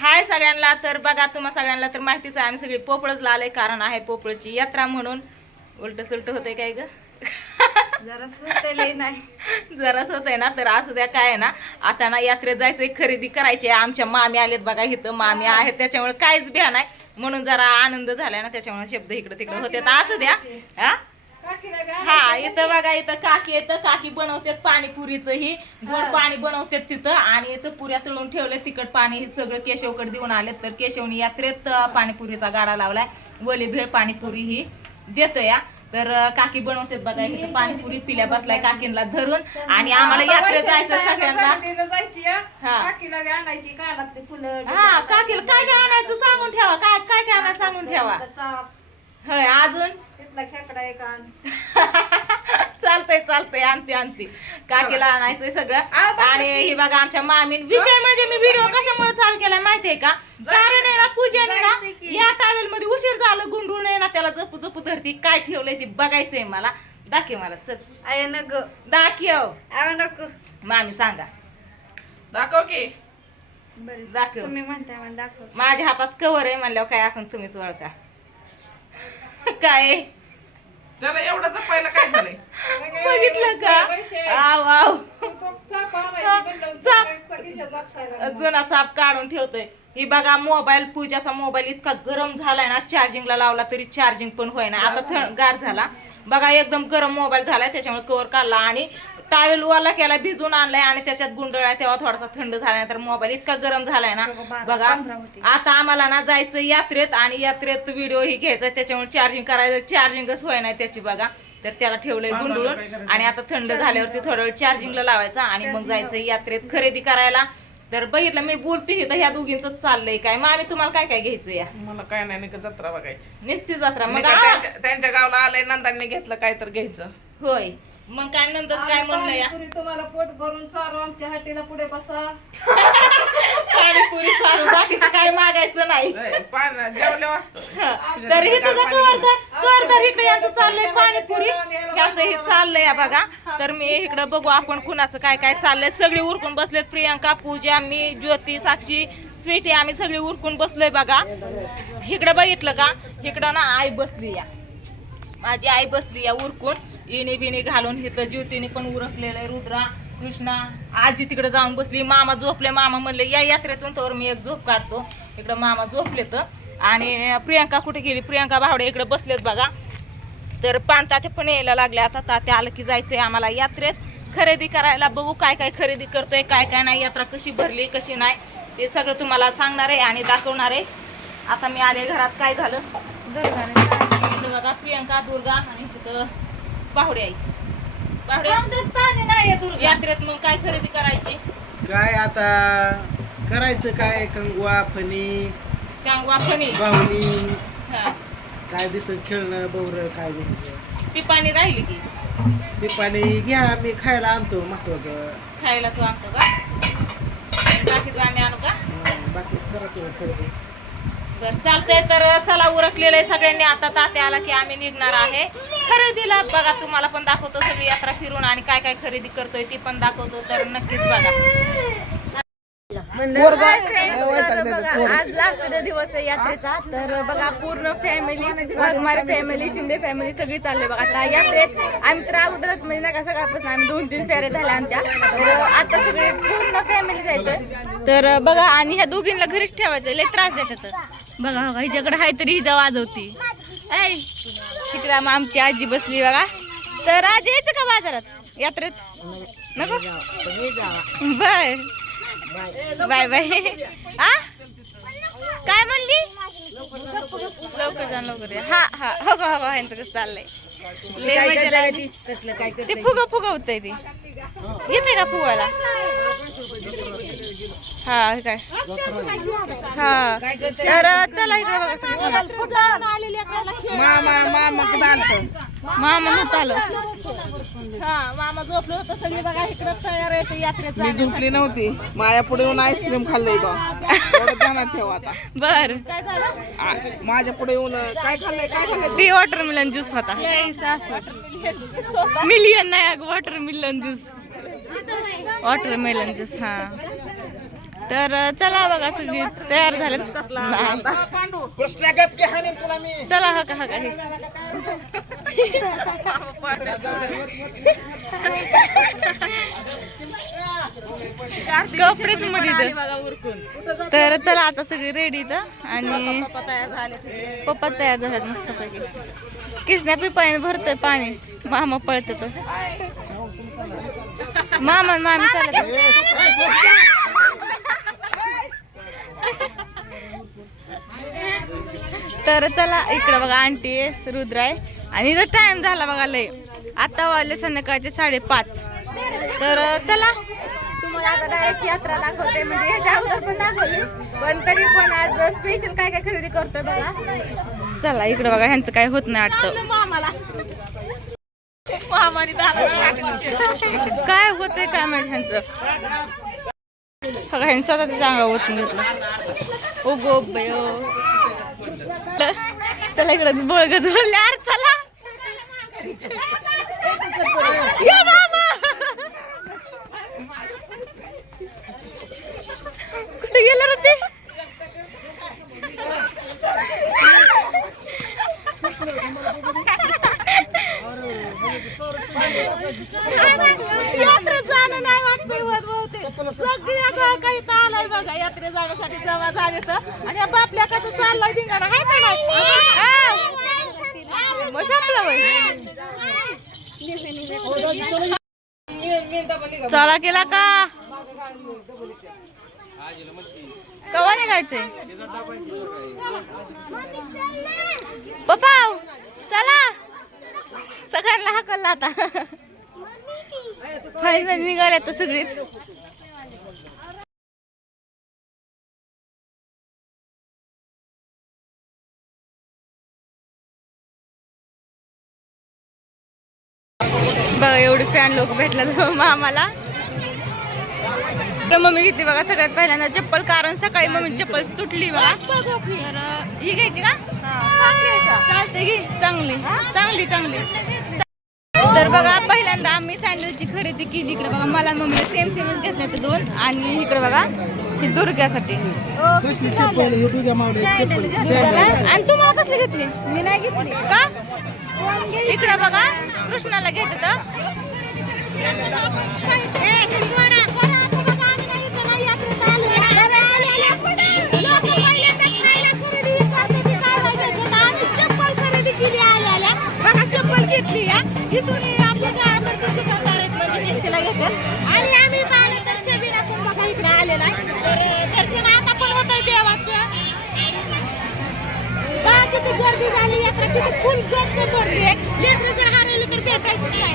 हाय सगळ्यांना तर बघा तुम्हा सगळ्यांना तर माहितीच आहे आम्ही सगळी पोपळच आलोय कारण आहे पोपळची यात्रा म्हणून. उलट सुलट होते काय ग? जरा जरास होतंय ना तर असू द्या काय आहे ना आता ना यात्रेत जायचंय खरेदी करायची आहे. आमच्या मामी आलेत बघा इथं मामी आहेत त्याच्यामुळे काहीच भ्या नाही. म्हणून जरा आनंद झालाय ना त्याच्यामुळे शब्द इकडे तिकडे होते तर असू द्या. हा? हा इथं बघा इथं काकी येतं. काकी बनवतात पाणीपुरीचं ही. गोड पाणी बनवतात तिथं. आणि इथं पुऱ्या तळून ठेवले तिखट पाणी. हे सगळं केशवकडे देऊन आले तर केशवनी यात्रेत पाणीपुरीचा गाडा लावलाय. वली भेळ पाणीपुरी ही देतो या तर काकी बनवतात बघा इथं पाणीपुरी पिल्या बसलाय काकींना धरून. आणि आम्हाला यात्रेत जायचं सगळ्यांना. हा. हा. काकीला हा काय काय आणायचं सांगून ठेवा. काय काय काय आणायचं सांगून ठेवा. होय अजून? तिथला खेकडा एक आण. चालतंय चालतंय आणते आणते. काकीला आणायचंय सगळं. आणि. हे बघा आमच्या मामीन विषय म्हणजे मी व्हिडिओ कशामुळे चालू केलाय माहितीये का? कारण आहे ना पूजाने ना. या टावेल मध्ये उशीर झालं गुंडून आहे ना त्याला जपू जपू धरती काय ठेवलंय ते बघायचंय मला. दाखव मला चल. आय नको दाखव. आव नको मामी सांगा. दाखव की. दाखव. तुम्ही म्हणताय मला दाखव. माझ्या हातात कवर आहे म्हणल्यावर काय असं तुम्हीच ओळखा. काय? त्याला एवढं जपायला काय झालंय? बघितलं का? आव जुना चाप काढून ठेवतोय. ही बघा मोबाईल पूजाचा मोबाईल इतका गरम झालाय ना चार्जिंगला लावला तरी चार्जिंग पण होईना. आता थं- गार झाला. बघा एकदम गरम मोबाईल झालाय त्याच्यामुळे कवर काढला आणि टावेल वाला केला भिजून आणलाय आणि त्याच्यात गुंडळाय तेव्हा थोडासा थंड झालाय तर मोबाईल इतका गरम झालाय ना. बघा आता आम्हाला ना जायचं यात्रेत आणि यात्रेत व्हिडिओ ही घ्यायचा त्याच्यामुळे चार्जिंग करायचं चार्जिंगच होय नाही त्याची बघा. तर त्याला ठेवलंय गुंडळून आणि आता थंड झाल्यावरती थोडा वेळ चार्जिंगला लावायचा आणि मग जायचं यात्रेत खरेदी करायला. तर बघितलं मी बोलते इथं ह्या दोघींच चाललंय काय. मग आम्ही तुम्हाला काय काय घ्यायचं या? मला काय नाही जत्रा बघायची. निस्ती जत्रा. मग त्यांच्या गावला आलंय नंदांनी घेतलं काय तर घ्यायचं. होय. मग काय नंतर काय म्हणणं या? पाणीपुरी तुम्हाला पोट भरून चारू आमच्या हाटीला पुढे बसा. पाणीपुरी सारू बाकीचं काय मागायचं नाही. पान जेवले वाजतं. तर कवरदार कवरदार इकडे यांचं चाललंय पाणीपुरी. यांचं हे चाललंय या बघा. तर मी इकडं बघू आपण कुणाचं काय काय चाललंय. सगळे उरकून बसलेत प्रियंका पूजा मी ज्योती साक्षी स्वीटी आम्ही सगळे उरकून बसलोय बघा. इकडं बघितलं का? इकडं ना आई बसली या. माझी आई बसली या उरकून. इणी बिणी घालून इथं ज्योतीने पण उरकलेलं आहे. रुद्रा कृष्णा आजी तिकडे जाऊन बसली. मामा झोपले. मामा म्हणले या यात्रेतून तर मी एक झोप काढतो. इकडं मामा झोपले तर. आणि प्रियंका कुठे गेली? प्रियंका भावडे इकडे बसलेत बघा. तर पान तात्या पण यायला लागले आता तात्या आलं की जायचंय आम्हाला यात्रेत. खरेदी करायला बघू काय काय खरेदी करतोय काय काय नाही यात्रा कशी भरली कशी नाही. ते सगळं तुम्हाला सांगणार आहे आणि दाखवणार आहे. आता मी आले घरात. काय झालं? बघा प्रियंका दुर्गा आणि तिथं बाहुडे आई. बाहुडे. पाणी नाही दुर्गा. यात्रेत मग काय खरेदी करायची? काय आता? करायचं काय? कंगवा फणी कांगवा फणी. बाहुली. हा. काय दिसत खेळणं बवर काय द्यायचं ती पाणी राहिली की? ते पाणी घ्या मी खायला आणतो महत्वाचं. खायला तू आणतो का? बाकीचं आम्ही आणू का? हं, बाकीच करा तुम्ही खरेदी. बर चालतंय तर चला उरकलेलं आहे सगळ्यांनी. आता तात्या आला की आम्ही निघणार आहे. खरेदीला बघा तुम्हाला पण दाखवतो सगळी यात्रा फिरून आणि काय काय खरेदी करतोय ती पण दाखवतो तर नक्कीच बघा. आज लास्ट दिवस आहे यात्रेचा. तर बघा पूर्ण family Waghmare family Shinde family सगळी चालली बघा. आता यात्रेत आम्ही तर अगोदरच म्हणजे नका सकाळपासून आम्ही दोन तीन फेऱ्या झाल्या आमच्या. तर आता सगळे पूर्ण फॅमिली जायचं तर बघा आणि ह्या दोघींना घरीच ठेवायचं लय त्रास देतात बघा बघा हिच्याकडे आहे तरी हिजा वाजवती. ऐ तिकडे आम- आमची आजी बसली बघा. तर आज यायचं का बाजारात? यात्रेत? नको? बर. Bye bye. आ काय म्हणली? लवकर जा लवकर या. हा हा. हो का हो का ह्यांचं कसं चाललंय. लय मजा लागली. ते? फुग फुगवतंय ते. येते का फुगायला हा हे काय? हा. तर चला इकडे बघा सगळं. मामा मामा कुठं आलतं मामा नव्हतं आलं. हा मामा झोपलं होतं सगळी बघा इकडं तयार आहे यात्रेत मी झोपली नव्हती. माझ्या पुढे येऊन आईस्क्रीम खाल्लंय तो. एवढं ध्यानात ठेव आता. बर. काय झालं? आ, माझ्या पुढे येऊन काय खाल्लंय काय खाल्लंय? ती वॉटरमेलन ज्यूस होता. मिलियन नाही अगं वॉटरमेलन ज्यूस वॉटरमेलन ज्यूस हा. तर चला बघा सगळी तयार झाले. चला हा का हा का हे. कपडेच मध्ये तर. चला आता सगळी रेडी इथं आणि पप्पा तयार झाले झाल्यात मस्त पैकी किसण्या पिपाने भरतोय पाणी. मामा पळत तर मामा मामी चालत तर चला इकडं बघा आंटी आहे रुद्र आहे. आणि इथं टाइम झाला बघा लय. आता वाजले संध्याकाळचे साडेपाच. तर चला. तुम्हाला आता डायरेक्ट यात्रा दाखवते म्हणजे ह्याच्या अगोदर पण दाखवली. पण तरी पण आज स्पेशल काय काय खरेदी करतोय बघा. चला इकडे बघा ह्यांचं काय होत नाही वाटतं. काय होतंय काय माहीत ह्यांचं? बघा ह्यांनी स्वतःच अंगावर ओतून घेतलं. ओ गो बयो त्याला इकडे बळगत जोडले. अरे चला ये बाबा कुठे गेलं रे ते यात्रेत जाणं नाही वाटतंय वर बहुतेक सगळ्या गावका इथं आलाय बघा यात्रे जाण्यासाठी जमा झाले तर आणि या बापल्या कसं चाललाय धिंगाणा हाय का नाही मग संपलं बाई. चला केला का? कवा निघायचंय पप्पा चला. सगळ्यांना हाकलला आता. फायनल निघाल्या तर सगळीच. बघा एवढे फॅन लोक भेटला आम्हाला तर मम्मी घेतली बघा सगळ्यात पहिल्यांदा चप्पल कारण सकाळी मम्मी चप्पल तुटली बघा. तर ही घ्यायची का? चालते घे. चांगली चांगली चांगली. तर बघा पहिल्यांदा आम्ही सँडलची खरेदी केली इकडे बघा. मला मम्मीला सेम सेमच घेतले होते दोन. आणि इकडे बघा ही दुर्ग्यासाठी. हे आणि तुम्हाला कसली घेतली? मी नाही घेतली. का? इकडे बघा कृष्णाला घेत किती गर्दी झाली यात्रा किती फुल गच्च गर्दी आहे. लेकरं जर हरवली तर भेटायचीच नाही.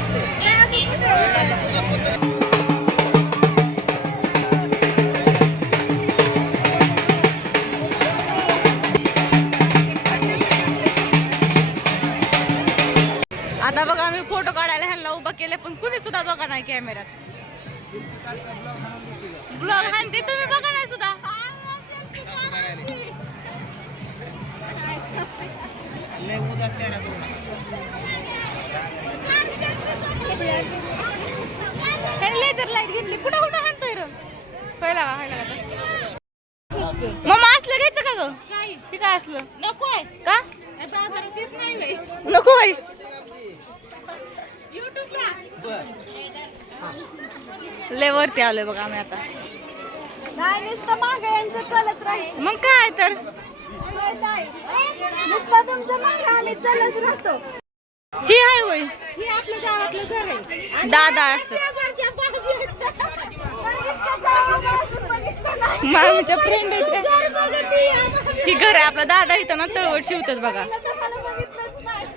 घेतली कुठं कुठं हाणतोय र? व्हायला का व्हायला का असलं घ्यायचं का ग? ते काय असलं नकोय का? हे नको बाई. युट्यूबला. लय वरती आलोय बघा आम्ही आता. मागे काय तर? नुसतं तुमच्या मागे आम्ही चालत राहतो. ही आहे होय. हे आपल्या गावातलं घर आहे. आणि दादा असत शेजारच्या बाजू आहेत. मामीच्या आहेत आम्हाला. ही घर आहे आपला दादा इथं ना तळवट शिवतात बघा.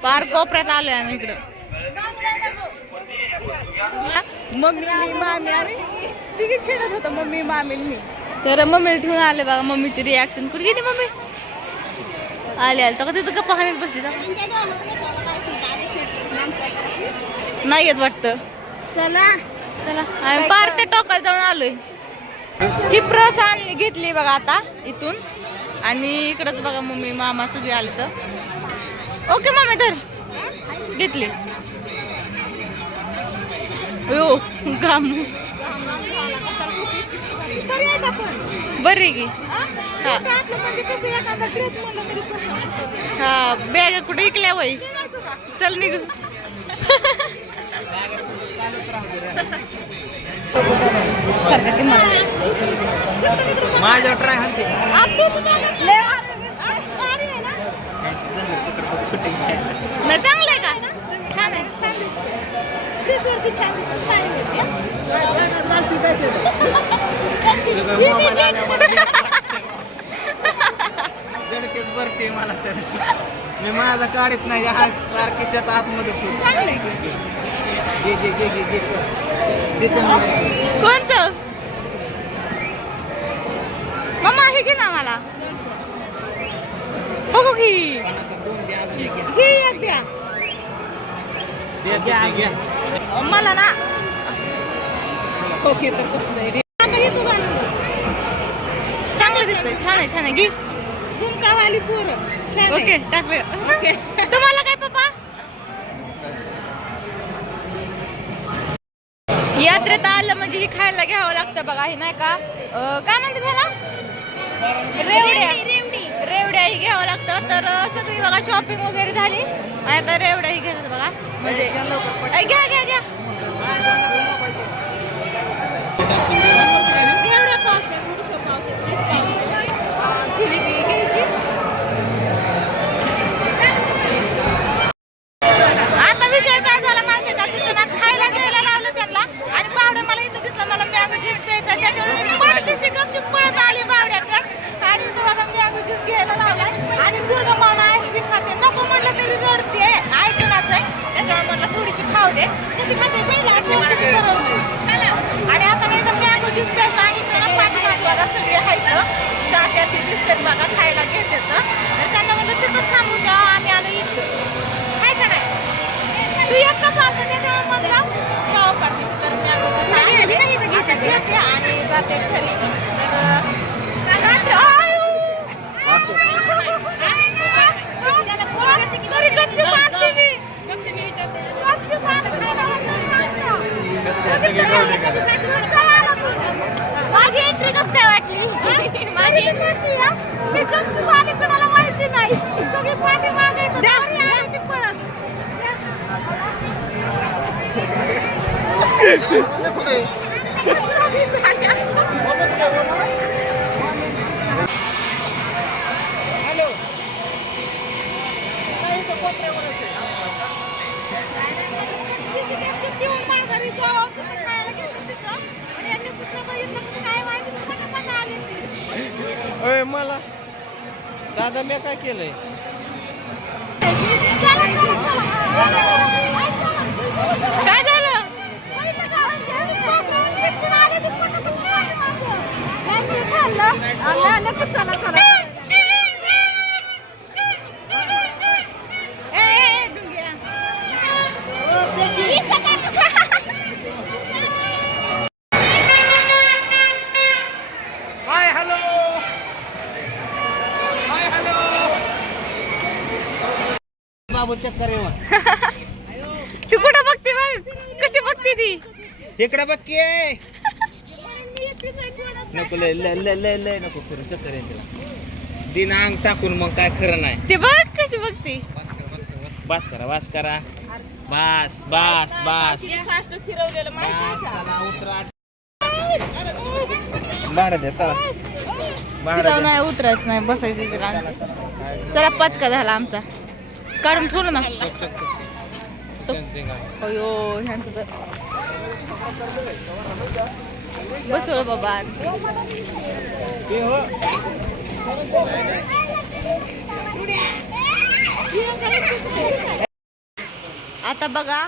पार कोपऱ्यात आलोय आम्ही इकडं. मम्मी मी मामी आणि तिघीच खेळत होतं मम्मी मामी आणि मी. तर मम्मीला ठेवून आले बघा मम्मीची रिॲक्शन कुठे गेली मम्मी? आले आले. तर तिथं गप्पा हाणीत बसली? जा. नाही येत वाटतं. चला. चला. आम्ही पार ते टोकाला जाऊन आलोय. ही प्रस आणली घेतली बघा आता इथून. आणि इकडंच बघा मम्मी मामा सगळे आले तर. ओके मम्मी तर घेतली. यो गाम बरी का? बरी हा? बॅग कुठे इकल्या वय? चल निघ. माझ्या ट्राय? ना चांगलं आहे का छान आहे छान मला तर मी माझा काढत नाही हा कार खिशात आतमध्ये की. घे घे घे घे घे. कोणचं? मम्मा हे घे ना मला बघू की. दोन द्या, एक. मला ना. ओके तर कसलं. चांगलं दिसतंय. छान आहे छान आहे. घे. झुमकावाली पोरं. ओके टाकले. ओके. तुम्हाला काय पप्पा? यात्रेत आलं म्हणजे हे खायला घ्यावं लागतं बघा हे नाही का? काय म्हणते त्याला? रेवड्या. रेवड्या ही घ्यावं लागतं. तर सगळी बघा शॉपिंग वगैरे झाली. आणि आता रेवड्या ही घेतात बघा. म्हणजे घ्या घ्या घ्या. विषय काय झाला माहितीये का? तिथं ना खायला घ्यायला लावलं त्यांना. आणि पाहुणे मला इथं दिसलं मला मॅंगो ज्यूस प्यायचा आणि जाते मी काय केलंय? काय झालं? इकडे बघ की. नको लय लय लय लय लय नको करू चक्कर येते तिला. दिन अंग टाकून मग काय खरं नाही. ते बघ कशी बघते. बस करा बस करा बस बस बस फिरवलेलं माहिती आहे बस, का चला, उतरा. द्या. नाही उतरायचं नाही बसायचं चला पचका झाला आमचा. काढून ठेवलं ना. अयो ह्यांचं तर बसवलं बाबा. आता बघा.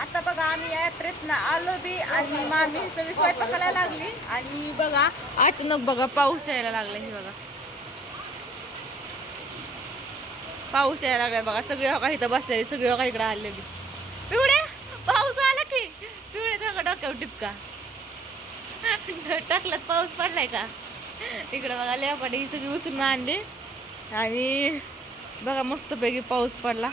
आता बघा आम्ही या यात्रेत ना आलो बी आणि मामी सगळी स्वयंपाकाला लागली. आणि बघा अचानक बघा पाऊस यायला लागला हे बघा. पाऊस यायला लागला बघा. सगळे बघा इथं बसलेले सगळे बघा इकडे आले पिवड्या पाऊस आला की पिवड्या बघा डोक्यावर टिपका. टाकलात पाऊस पडलाय का? इकडं बघा लेपाटे ही सगळी उचलून आणली. आणि बघा मस्तपैकी पाऊस पडला.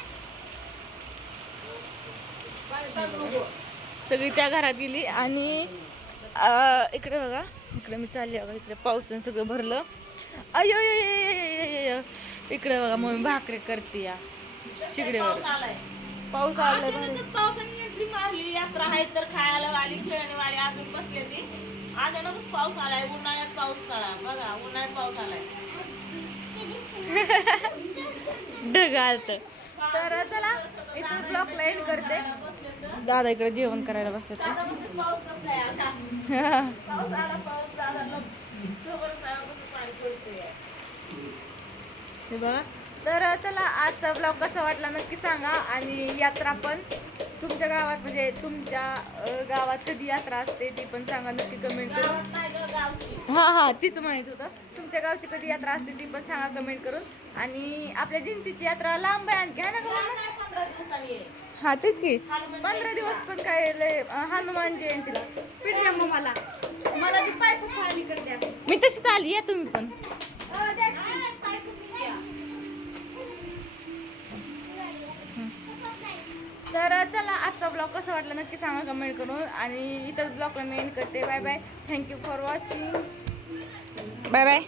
सगळी त्या घरात गेली. आणि इकडे बघा इकडे मी चालली बघा इकडे पावसाने सगळं भरलं. अयो इकडे बघा मम्मी भाकरी करते या. शिगडीवर पाऊस आला एंट्री मारली यात्रा आहे तर खायला वाली खेळणेवाली अजून बसले ती अचानकच पाऊस आलाय उन्हाळ्यात पाऊस आला. बघा उन्हाळ्यात पाऊस आलाय. ढग आलत तर चला इथून ब्लॉक लाईन करते. दादा इकडे जेवण करायला बसले पाऊस आता? पाऊस आला पाऊस पाणी पडतंय. हे बघा. तर चला आजचा ब्लॉग कसा वाटला नक्की सांगा. आणि यात्रा पण तुमच्या गावात म्हणजे तुमच्या गावात कधी यात्रा असते? ती पण सांगा नक्की कमेंट करून. हा हा तीच म्हणायचं होतं. तुमच्या गावची कधी यात्रा असते ती पण सांगा कमेंट करून. आणि आपल्या जिंतीची यात्रा लांब आहे आणखी आहे ना आहे. हा तेच की. पंधरा दिवस पण काय हनुमान जयंतीला. मग मला मला ती मी तशीच आली या तुम्ही पण. तर चला आजचा ब्लॉग कसा वाटला नक्की सांगा कमेंट करून. आणि इथंच ब्लॉगला मी एंड करते. Bye bye thank you for watching bye bye